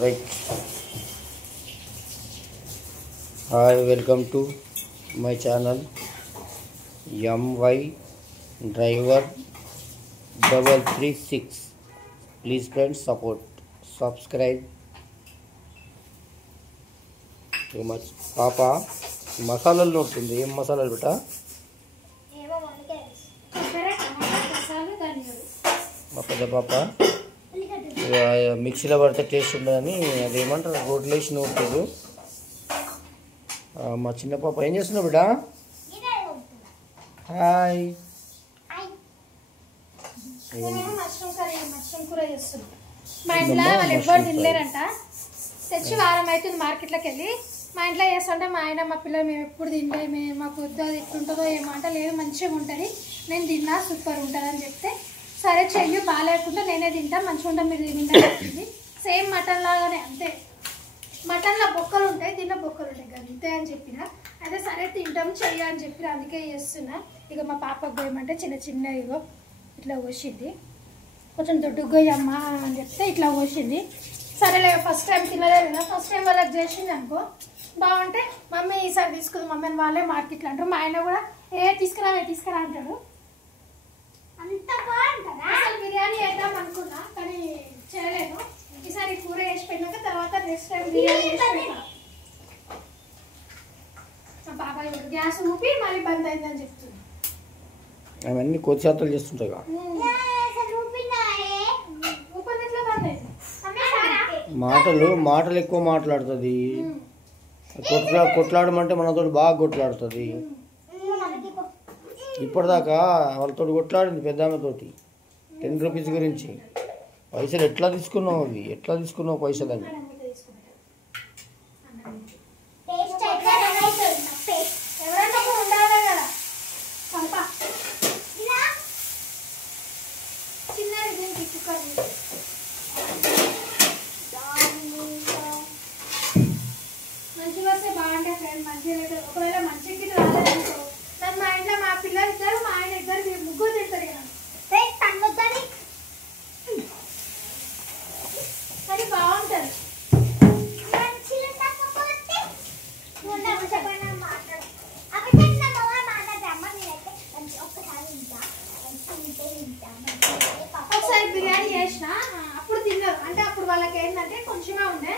Right. Hi, welcome to my channel MY Driver 336. Please friends support, subscribe too much. Papa, మసాలాలు నోటుంది ఏం మసాలాలు బేటా? మా పెద్ద పాప మిక్సీలో పడితే టేస్ట్ ఉండదని అదేమంటారు రోడ్లు వేసి నూరుతారు. మా చిన్న పాప ఏం చేస్తున్నావు బిడ్డ? హాయ్. మష్రూమ్ కూర చేస్తున్నాం. మా ఇంట్లో వాళ్ళు ఎవ్వరు తినలేరంట. తెచ్చి వారం అవుతుంది మార్కెట్లోకి వెళ్ళి. మా ఇంట్లో చేస్తుంటే మా ఆయన మా పిల్లలు మేము ఎప్పుడు తినలే, మాకు వద్దు అది ఎట్లుంటుందో ఏమంట లేదు, మంచిగా ఉంటుంది, నేను తిన్నా సూపర్ ఉంటుంది అని చెప్తే సరే చెయ్యి, బాగాలేకుండా నేనే తింటా, మంచిగా ఉంటా మీరు తింటుంది. సేమ్ మటన్ లాగానే అంతే, మటన్లో బొక్కలు ఉంటాయి, దీంట్లో బొక్కలు ఉంటాయి కదా అంతే అని చెప్పిన. అయితే సరే తింటాం చెయ్యి అని చెప్పి అందుకే చేస్తున్నా. ఇక మా పాపకు పోయమంటే చిన్న చిన్న ఇగో ఇట్లా కోసింది, కొంచెం దొడ్డుగా అమ్మా అని చెప్తే ఇట్లా కోసింది. సరేలే ఫస్ట్ టైం తినలేదు కదా, ఫస్ట్ టైం వాళ్ళకి చేసింది అనుకో బాగుంటే మమ్మీ ఈసారి తీసుకుంది మమ్మీ అని వాళ్ళే మార్కెట్లో అంటారు. మా ఆయన కూడా తీసుకురా అంటాడు. అంత బాగుంటుందా? అసలు బిర్యానీ వేద్దాం అనుకున్నా కానీ చేయలేను. ఈసారి కూర వేసి పెట్టినాక తర్వాత నెక్స్ట్ టైం బిర్యానీ వేసి పెట్టినా. మా బాబాయ్ గ్యాస్ ఊపి మళ్ళీ బంద్ అయిందని చెప్తున్నా. అవన్నీ కొద్ది శాతాలు చేస్తుంటాయి. మాటలు ఎక్కువ మాట్లాడుతుంది, కొట్లాడమంటే మనతో బాగా కొట్లాడుతుంది. ఇప్పటిదాకా వాళ్ళతో కొట్లాడింది పెద్ద ఆమెతోటి 10 రూపీస్ గురించి. పైసలు ఎట్లా తీసుకున్నావు, అవి ఎట్లా తీసుకున్నావు పైసలు అని. మంచిగా వస్తే బాగుంటాయి ఫ్రెండ్, మంచిగా లేదు. ఒకవేళ మంచిగా రాలేదనుకో నాకు మా ఇంట్లో మా పిల్లలు ఇద్దరు మా ఆయన ఇద్దరు ముగ్గురు తింటారు కదా కానీ బాగుంటుంది. ఒకసారి బిర్యానీ చేసిన అప్పుడు తిన్నారు, అంటే అప్పుడు వాళ్ళకి ఏంటంటే కొంచెమే ఉండే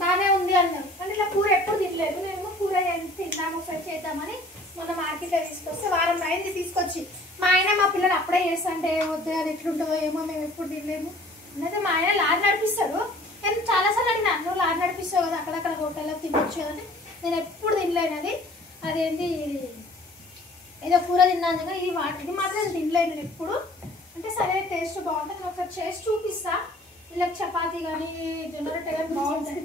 బాగానే ఉంది అన్నారు. అంటే ఇట్లా కూర ఎప్పుడు తినలేదు. నేను కూర తిందాము ఒకసారి చేద్దామని మొన్న మార్కెట్లో తీసుకొస్తే వారం అయింది తీసుకొచ్చి. మా ఆయన మా పిల్లలు అప్పుడే చేస్తుంటే వద్దు అది ఎట్లుంటుందో ఏమో మేము ఎప్పుడు తినలేము అనేది. మా ఆయన లారీ నడిపిస్తాడు, నేను చాలాసార్లు అడిగినా నువ్వు లారీ నడిపిస్తావు కదా అక్కడక్కడ హోటల్లో తినొచ్చు కదంటే నేను ఎప్పుడు తినలేను. అదేంటి ఏదో కూర తిన్నాను కదా ఇది వాటికి మాత్రం తినలేను నేను ఎప్పుడు. అంటే సరే టేస్ట్ బాగుంటుంది, నేను ఒకసారి చేసి చూపిస్తా. వీళ్ళకి చపాతీ కానీ జొన్న రొట్టె కానీ బాగుంటుంది.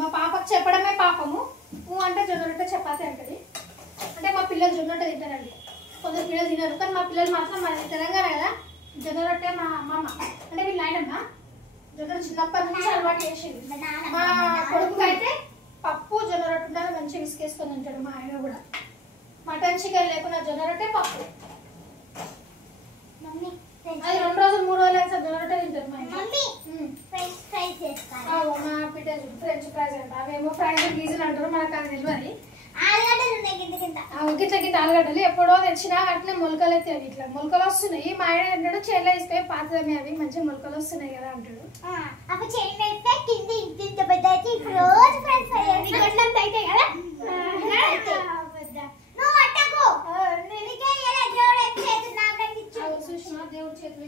మా పాపకు చెప్పడమే పాపము, అంటే జొన్న రొట్టె చపాతీ అంటది. అంటే మా పిల్లలు జొన్న రొట్టె తింటారండి, కొందరు పిల్లలు తినరు. కానీ మా పిల్లలు మాత్రం మన తెలంగాణ కదా జొన్న రొట్టె మా అమ్మమ్మ అంటే వీళ్ళు నాయనమ్మ జొన్న చిన్నప్పటి నుంచి అలవాటు చేసేది. మా కొడుకు అయితే పప్పు జొన్న రొట్టె ఉండాలి, మంచిగా విసికేసుకొని తింటాడు. మా ఆయన కూడా మటన్ చికెన్ లేకుండా జొన్న రొట్టె పప్పు. అది 2 రోజులు 3 రోజులు అయితే జొన్న రొట్టె తింటారు మా ఇంట్లో. మా పిట్ట ఫ్రెంచ్ ఫ్రైస్ అంట, అవేమో ఫ్రైస్ గీజులు అంటారు, మనకు అది తెలియదు. గిట్ల గిట్ల ఆలుగడ్డలు ఎప్పుడో తెచ్చినా అట్లే మొలకలు అయితే అవి ఇట్లా మొలకలు వస్తున్నాయి. మా ఆయన అంటాడు చేలో ఇస్తే పాతదమే అవి మంచిగా మొలకలు వస్తున్నాయి కదా అంటాడు. దేవుడి చేతులు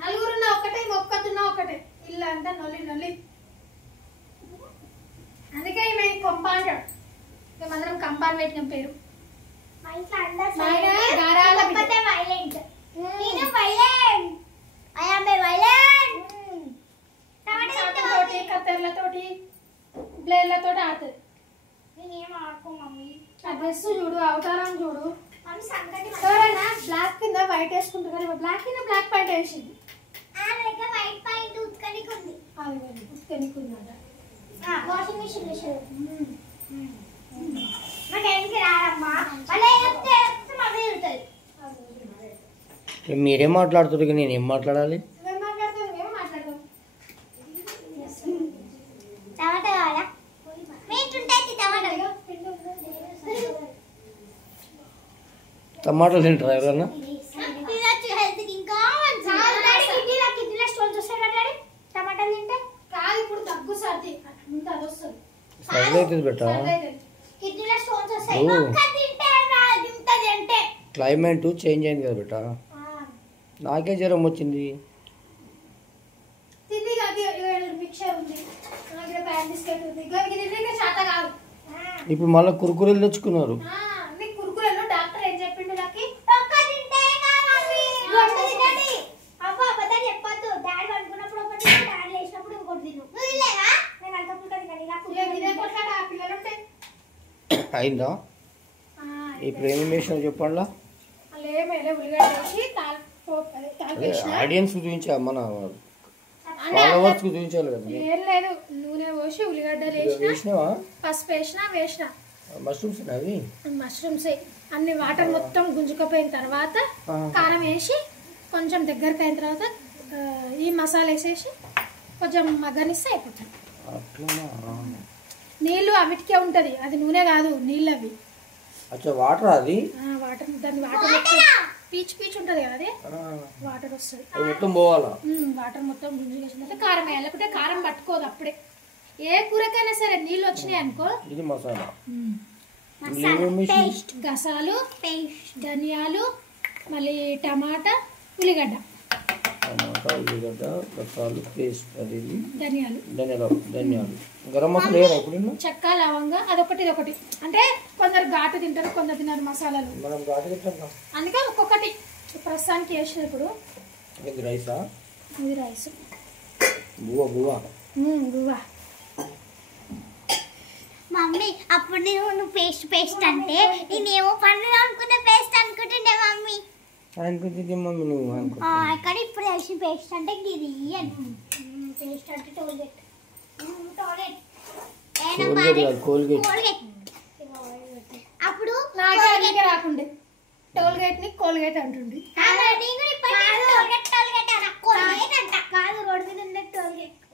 నలుగురున్న ఒకటే మొక్కతున్నా ఒకటే ఇల్లు అంతా నొల్లి. అందుకే మేము కంపౌండర్, మేమందరం కంపౌండ్ పెట్టిన పేరు. కత్తెర్లతోటి బ్లేడ్లతోటి ఆడుతుంది. నేనేం ఆడుకో మమ్మీ. ఆ డ్రెస్ చూడు, అవతారం చూడు. ఎవరైనా బ్లాక్ కింద వైట్ వేసుకుంటారు కానీ బ్లాక్ కింద బ్లాక్ ప్యాంట్ వేసింది. ఉత్కనికి ఉందా? వాషింగ్ మిషన్ మీరేం మాట్లాడుతున్నారు, నేనేం మాట్లాడాలి? మేము మాట్లాడతాం, మేము మాట్లాడతాం. టమాటా కావాలా? టమాటాలు తింటారా ఎవరన్నా? టమాటాలు తింటే కాదు, ఇప్పుడు దగ్గు సర్ది ముందు అది వస్తుంది. సర్ది అవుతుంది బెట్ట. కిడ్నీలో స్టోన్స్ వస్తాయి. ఓ. ఒక్క తింటే రాదు, ఇంత తింటే. క్లైమేట్ చేంజ్ అయింది కదా బెట్ట, నాకే జ్వరం వచ్చింది. తిండి కాదు, మిక్చర్ ఉంది, ప్యాన్ బిస్కెట్ ఉంది, ఇది శాత కాదు. ఇప్పుడు మళ్ళీ కురుకురేలు తెచ్చుకున్నారు. నీకు కురుకురేలు డాక్టర్ ఏం చెప్పిండు? నాకు ఒక్క తింటే కావాలి. రెండు తినండి. అబ్బా అబద్ధాలు చెప్పొద్దు. డాడీ అనుకున్నప్పుడు ఒకటి, డాడీ లేచినప్పుడు ఇంకోటి తిను. నువ్వు తినలేదా? నేను అంత పుట్టది కానీ నాకు ఇదే కొట్లాట ఆ పిల్లలు ఉంటే అయిందా? ఇప్పుడు ఏమేమి వేసినావు చెప్పండి. లేమేలే ఉల్లిగడ్డ వేసి తాలిపేసిన. ఆడియన్స్ చూపించా, మన ఫాలోవర్స్ చూపించాలి కదా. ఏం లేదు, నూనె పోసి ఉల్లిగడ్డలు వేసినావా? పసుపు వేసిన మష్రూమ్స్ అవి మష్రూమ్స్ అన్ని వాటర్ మొత్తం గుంజుకపోయిన తర్వాత కారం వేసి కొంచెం దగ్గరికి అయిన తర్వాత ఈ మసాలా వేసేసి కొంచెం మగ్గనిస్తే అయిపోతుంది. నీళ్ళు అవిటికే ఉంటుంది, అది నూనె కాదు, నీళ్ళు అవి. అచ్చా వాటర్ అది వాటర్, దాని వాటర్ పీచు ఉంటుంది కదా, అది వాటర్ వస్తుంది. మొత్తం పోవాలా? వాటర్ మొత్తం గుంజుకేసిన తర్వాత కారం వేయాలి, లేకపోతే కారం పట్టుకోదు అప్పుడే. ఏ కూరకైనా సరే నీళ్ళు వచ్చినాయి అనుకో. ఇది మసాలా, పేస్ట్, గసాలు, ధనియాలు, మళ్ళీ టమాటా, ఉల్లిగడ్డ, ఉల్లిగడ్డ, గసాలు, పేస్ట్, అది ధనియాలు, ధనియాలు, గరం మసాలా వేయరా ఇప్పుడు? చెక్క, లవంగా, అదొకటి ఇదొకటి. అంటే కొందరు ఘాటు తింటారు, కొందరు తిన్నారు మసాలాలు, మనం ఘాటు తింటాం. అందుకే ఒక్కొక్కటి ప్రస్తుతానికి వేసిన. ఇప్పుడు ఇది రైసా? ఇది రైస్. గువ్వ గువ్వ. మమ్మీ అప్పుడు నువ్వు పేస్ట్ అంటే నేనేమో పండుగ అనుకున్న పేస్ట్ అనుకుంటుండే మమ్మీ. అనుకుంటుంది మమ్మీ నువ్వు కానీ ఇప్పుడు తెలిసి పేస్ట్ అంటే గిరి పేస్ట్ అంటే టోల్గేట్. కోల్గేట్. అప్పుడు నాకే రాకుండే టోల్గేట్ ని కోల్గేట్ అంటుండే. కాదు, రోడ్ మీద ఉండే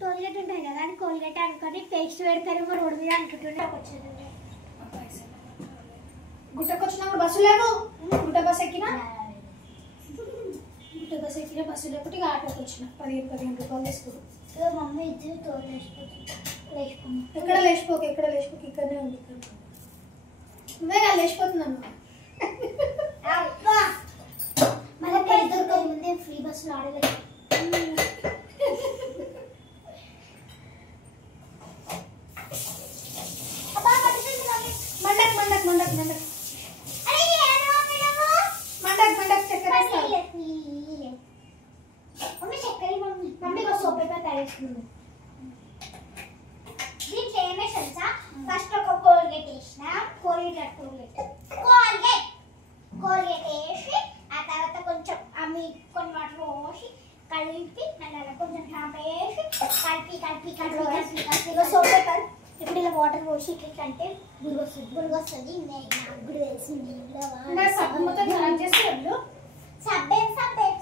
టోల్గేట్ ఉంటాయి కదా, అని కోల్గేట్ అనుకొని పేస్ట్ పెడతారేమో రోడ్ మీద అనుకుంటుండే. గుట్టకొచ్చినప్పుడు బస్సు లేవు, గుట్ట బస్సు ఎక్కిన బస్సు లేకపోతే ఇక ఆటోకి వచ్చిన 15 రూపాయలు తీసుకుని. మమ్మీ ఇద్దరు తోలు లేచిపోయి ఎక్కడ లేచిపోక ఇక్కడనే ఉంది. నువ్వే కదా లేచిపోతున్నాను. మన పేరు దొరకక ముందే ఫ్రీ బస్సులు ఆడలేదు. దీంట్లో ఏమే తెలుసా? ఫస్ట్ ఒక కోల్గేట్ వేసిన, కోల్గేట్ వేసి ఆ తర్వాత కొంచెం కొన్ని వాటర్ పోసి కలిపి అలా కొంచెం షాంపూ వేసి కలిపి సోప్ పేపర్. ఇప్పుడు ఇలా వాటర్ పోసి ఇట్లా అంటే గురుగు వస్తుంది. నాకు కూడా తెలిసింది.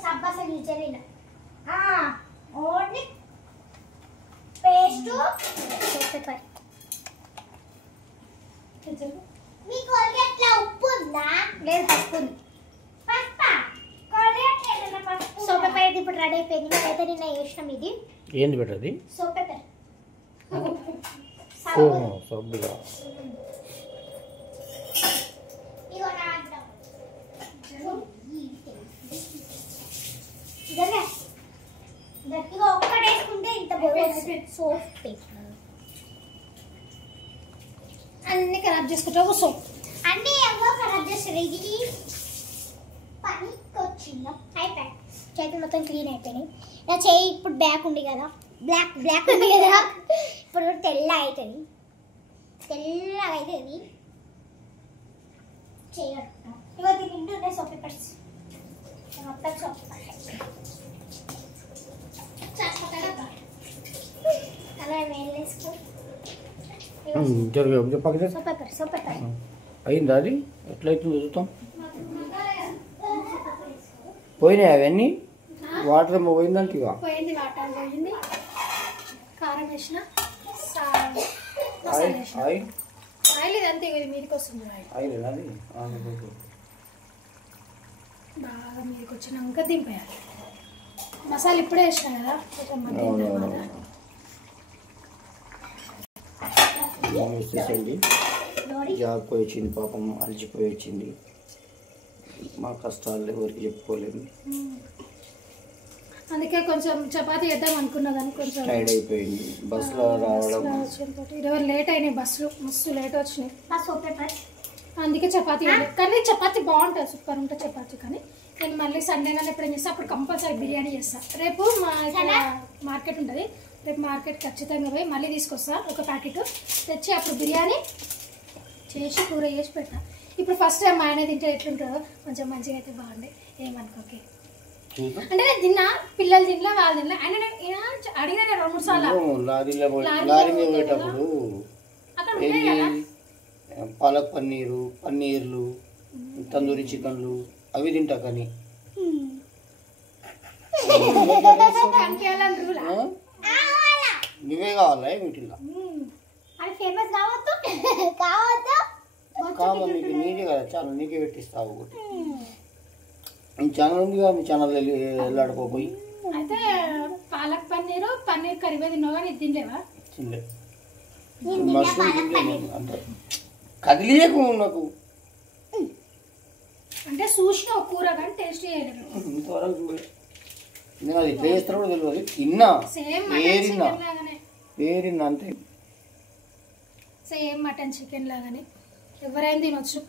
సబ్బు అసలు యూజ్ చేయలేను. Only paste, soap paper. మీ కోల్గేట్లో ఉప్పు ఉందా? లేదు, పసుపు ఉంది. సోప్ పేపర్ అయితే ఇప్పుడు రెడీ అయిపోయింది. అయితే నిన్న వేసినాం. ఇది ఏంది పెట్టది? Soap paper. సబ్బుగా ఇక ఒక్కటి వేసుకుంటే ఇంత సోప్ పేపర్ అన్ని ఖరాబ్ చేసుకుంటావు. సోప్ అన్నీ ఎవరో ఖరాబ్ చేస్తారు. ఇది పనికి వచ్చిందా? అయిపోయి చేతులు మొత్తం క్లీన్ అయిపోయినాయి. నా చేయి ఇప్పుడు బ్లాక్ ఉంది కదా, బ్లాక్ ఉంది కదా, ఇప్పుడు తెల్లగా అవుతుంది. చేయడం ఇవాళ ఇంటి ఉన్నాయి సోప్ పేపర్స్. మొత్తం సోప్ పేపర్స్ అలా వేలు వేసుకో. సోప్ పేపర్ అయిందా? అది ఎట్లయితే చూద్దాం. పోయినాయి అవన్నీ వాటర్ ఏమో పోయిందంటే ఇక పోయింది, వాటర్ పోయింది, కారం వేసిన, ఆయిల్ ఆయిల్ ఆయిల్ ఇదంతా ఇది మీదకి వస్తుంది. ఆయిల్ ఆయిల్ అది బాగా మీదకి వచ్చినాక దింపేయాలి. మసాలా ఇప్పుడే వేసిన కదా, కొంచెం మగ్గిన తర్వాత వేసేసండి. జాగ్పోయి వచ్చింది పాపం, అలసిపోయి వచ్చింది. మా కష్టాలు ఎవరికి చెప్పుకోలేము. అందుకే కొంచెం చపాతీ చేద్దాం అనుకున్నదాన్ని, కొంచెం టైర్డ్ అయిపోయింది బస్సులో రావడం. ఇరవై లేట్ అయినాయి, బస్సులు మస్తు లేట్ వచ్చినాయి. పేపర్ అందుకే చపాతీ చేయలేదు. కానీ చపాతీ బాగుంటుంది, సూపర్ ఉంటుంది చపాతీ. కానీ నేను మళ్ళీ సండే కానీ ఎప్పుడైనా చేస్తాను అప్పుడు కంపల్సరీ బిర్యానీ చేస్తాను. రేపు మా ఇక్కడ మార్కెట్ ఉంటుంది, రేపు మార్కెట్ ఖచ్చితంగా పోయి మళ్ళీ తీసుకొస్తా ఒక ప్యాకెట్ తెచ్చి అప్పుడు బిర్యానీ చేసి కూర చేసి పెట్టా. ఇప్పుడు ఫస్ట్ టైం మా ఆయన తింటే ఎట్లుంటుందో కొంచెం మంచిగా అయితే బాగుంది, ఏమనుకోకే. అంటే నేను తిన్నా, పిల్లలు తినలే, వాళ్ళు తినలే. ఆయన అడిగినా 2-3 సార్లు లారీ మీద పోయేటప్పుడు అక్కడ ఉంటాయి కదా పాలక్ పన్నీర్లు తందూరి చికెన్లు అవి తింటా. కానీ కంకేయాలని రూలా? నువ్వే కావాలా వీటిల్లో అది ఫేమస్ కావద్దు కావాలి నీకు, నీకే కదా ఛానల్, నీకే పెట్టిస్తావు ఒకటి. మీ ఛానల్ ఉంది కదా, మీ ఛానల్ వెళ్ళాడుకోపోయి. అయితే పాలక్ పన్నీర్ కర్రీ తిన్నావు కానీ ఇది తినలేవా? తినలే, మష్రూమ్ తినలే. అంటే కదిలియకు నాకు, అంటే చూసిన కూర కానీ టేస్ట్ చేయలేదు. ఇంతవరకు చూడలేదు నేను. అది ఎట్లా చేస్తారో కూడా తెలియదు. తిన్నా, సేమ్ పేరిన్నా మటన్ లాగానే, పేరిన్నా అంతే. సేమ్ మటన్ చికెన్ లాగానే ఎవరైనా తినొచ్చు.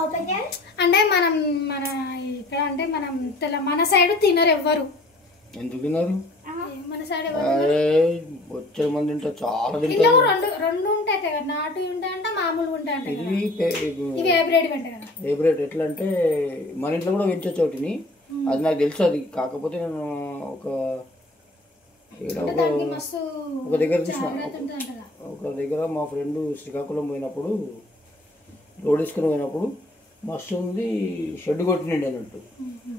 ఓపెన్ చేయాలి. అంటే మన ఇక్కడ అంటే మన సైడ్ తినరు ఎవ్వరు. ఎందుకు తిన్నారు? మన సైడ్ ఎవరు వచ్చే మంది తింటారు, చాలా ఇంట్లో తింటారు. రెండు ఉంటాయి కదా, నాటు ఉంటాయంట, మామూలుగా ఉంటాయంట కదా. ఇది ఇవి హైబ్రిడ్ ఉంటాయి కదా. హైబ్రిడ్ ఎట్లా అంటే మన ఇంట్లో కూడా పెంచే చోటిని, అది నాకు తెలుసు. అది కాకపోతే నేను ఒక దానికి మస్తు ఒక దగ్గర చూసిన, జాగ్రత్త ఉంటుందంట కదా. ఒక దగ్గర మా ఫ్రెండ్ శ్రీకాకుళం పోయినప్పుడు రోడ్ వేసుకుని పోయినప్పుడు మస్తు ఉంది, షెడ్ కొట్టినండి అన్నట్టు.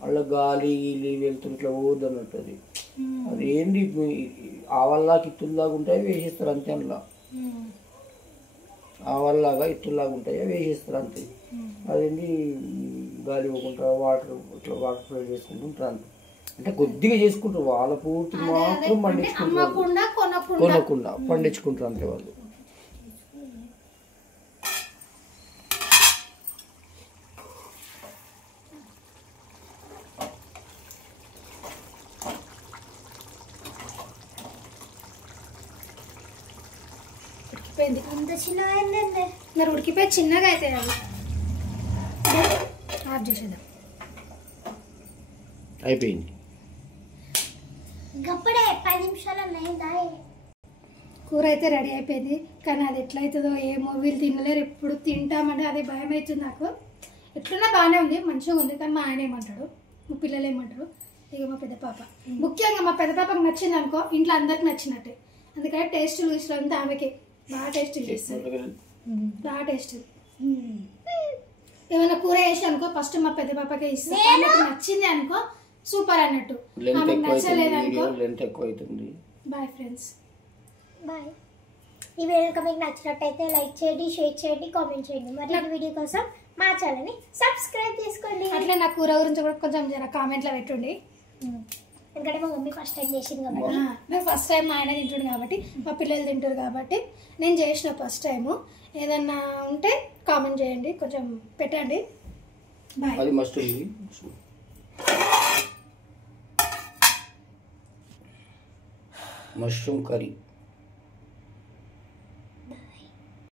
అలా గాలి వెళ్తున్న ఇట్లా పోవద్దు అన్నట్టు. అది ఏంది ఆవల్లాగా ఇత్తుల్లాగా ఉంటాయి వేసేస్తారు అంతే. అందులో ఆవల్లాగా ఇత్తుల్లాగా ఉంటాయి వేసేస్తారు అంతే. అదేంటి గాలి పోకుండా వాటర్ ఇట్లా వాటర్ ఫ్లో చేసుకుంటూ ఉంటారు అంతే. అంటే కొద్దిగా చేసుకుంటారు, వాళ్ళ పూర్తి మాత్రం పండించుకుంటారు, కొనకుండా పండించుకుంటారు అంతే వాళ్ళు. ఉడికిపోయింది, అంత చిన్నగా అయిందండి. మరి ఉడికిపోయి చిన్నగా అవుతాయి అవి. ఆఫ్ చేసేద్దాం. అయిపోయింది. గప్పుడే 10 నిమిషాలు అయిందా? కూర అయితే రెడీ అయిపోయింది. కానీ అది ఎట్లయితుందో ఏమో, వీళ్ళు తినలేరు. ఎప్పుడు తింటామంటే అది భయం అవుతుంది నాకు. ఎట్లున్నా బాగానే ఉంది, మంచిగా ఉంది. కానీ మా ఆయన ఏమంటాడు, మా పిల్లలు ఏమంటారు, ఇక మా పెద్ద పాప ముఖ్యంగా మా పెద్ద పాపకు నచ్చింది అనుకో, ఇంట్లో అందరికి నచ్చినట్టే. అందుకని టేస్ట్ ఇష్టం అంతా ఆమెకి బాగా టేస్ట్ చేస్తుంది, బాగా టేస్ట్. ఏమైనా కూర వేసి అనుకో ఫస్ట్ మా పెద్ద పాపకే ఇస్తాను. ఆమెకు నచ్చింది అనుకో సూపర్ అన్నట్టు, ఆమెకు నచ్చలేదు అనుకో బాయ్ ఫ్రెండ్స్. బాయ్. ఈ వీడియో మీకు నచ్చినట్టయితే లైక్ చేయండి, షేర్ చేయండి, కామెంట్ చేయండి. మరి ఈ వీడియో కోసం మా ఛానల్ని సబ్స్క్రైబ్ చేసుకోండి. అట్లే నా కూర గురించి కూడా కొంచెం జర కామెంట్లో పెట్టండి. ఎందుకంటే మా మమ్మీ ఫస్ట్ టైం చేసింది కాబట్టి, నేను ఫస్ట్ టైం మా ఆయన తింటాడు కాబట్టి, మా పిల్లలు తింటారు కాబట్టి నేను చేసిన ఫస్ట్ టైము. ఏదన్నా ఉంటే కామెంట్ చేయండి, కొంచెం పెట్టండి. బాయ్. అది మస్ట్ మష్రూమ్ కర్రీ.